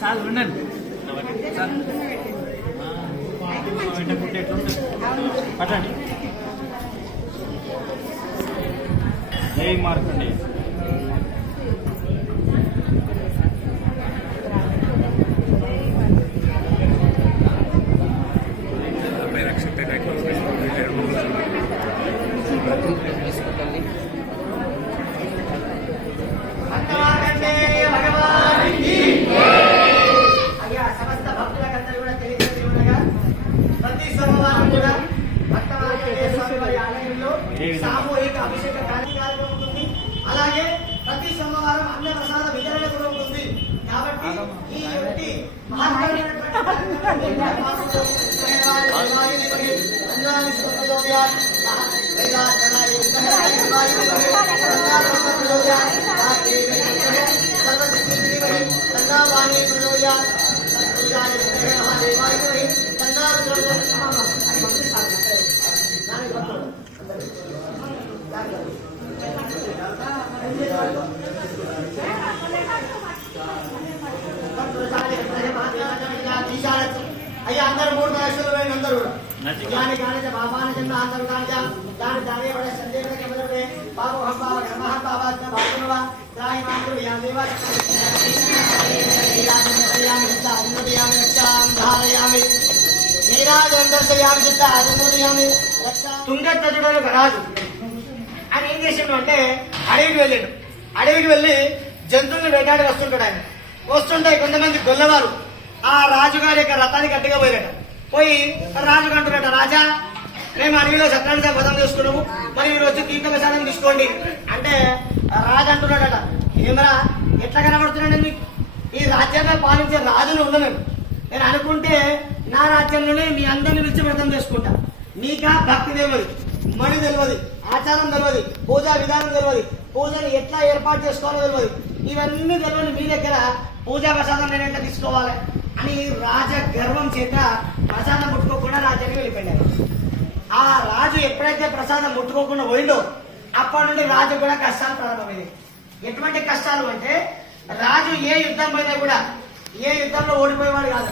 చాలు ఉండండి? పట్టండి ఏ కాబట్టి ఈ అయ్యా అందరు మూడు లక్షలు పోయిన అందరూ కూడా యాని కానిచ బాబాని జన్మ అందరూ కానిచ దాని దాని పడే సందేహ కెమలే బాబు హంబావ గర్మహ బాబాత్మ బాబునవ దాని మాత్రం యా దేవ తుంగత్తజుడలు రాజు ఆయన ఏం చేసిండు అంటే అడవికి వెళ్ళాడు అడవికి వెళ్ళి జంతువుల్ని వేటాడి వస్తుంటాడు ఆయన. వస్తుంటే కొంతమంది గొల్లవారు ఆ రాజుగారి యొక్క రథానికి గట్టిగా పోయారట. పోయి రాజు అంటున్నాడు రాజా మేము అడవిలో సత్రానికి పదం చేసుకున్నాము. మరి ఈ రోజు తీర్థ ప్రసాదం తీసుకోండి. అంటే రాజు అంటున్నాడట ఏమరా ఎట్లా కనబడుతున్నాడు మీకు? ఈ రాజ్యాన్ని పాలించే రాజులు ఉన్నా నేను అనుకుంటే నా రాజ్యంలోనే మీ అందరిని పిలిచి వ్రతం చేసుకుంటా. నీకా భక్తి తెలియదు మణి తెలియదు ఆచారం తెలియదు పూజా విధానం తెలియదు పూజని ఎట్లా ఏర్పాటు చేసుకోవాలో తెలియదు. ఇవన్నీ తెలియని మీ దగ్గర పూజా ప్రసాదం నేను తీసుకోవాలి? అని రాజ గర్వం చేత ప్రసాదం ముట్టుకోకుండా రాజ్యానికి వెళ్ళిపోయారు ఆ రాజు ఎప్పుడైతే ప్రసాదం ముట్టుకోకుండా పోయిండో అప్పటి నుండి రాజు కూడా కష్టాలు ప్రారంభమైంది. ఎటువంటి కష్టాలు అంటే రాజు ఏ యుద్ధం పోయినా కూడా ఏ యుద్ధంలో ఓడిపోయేవాడు కాదు.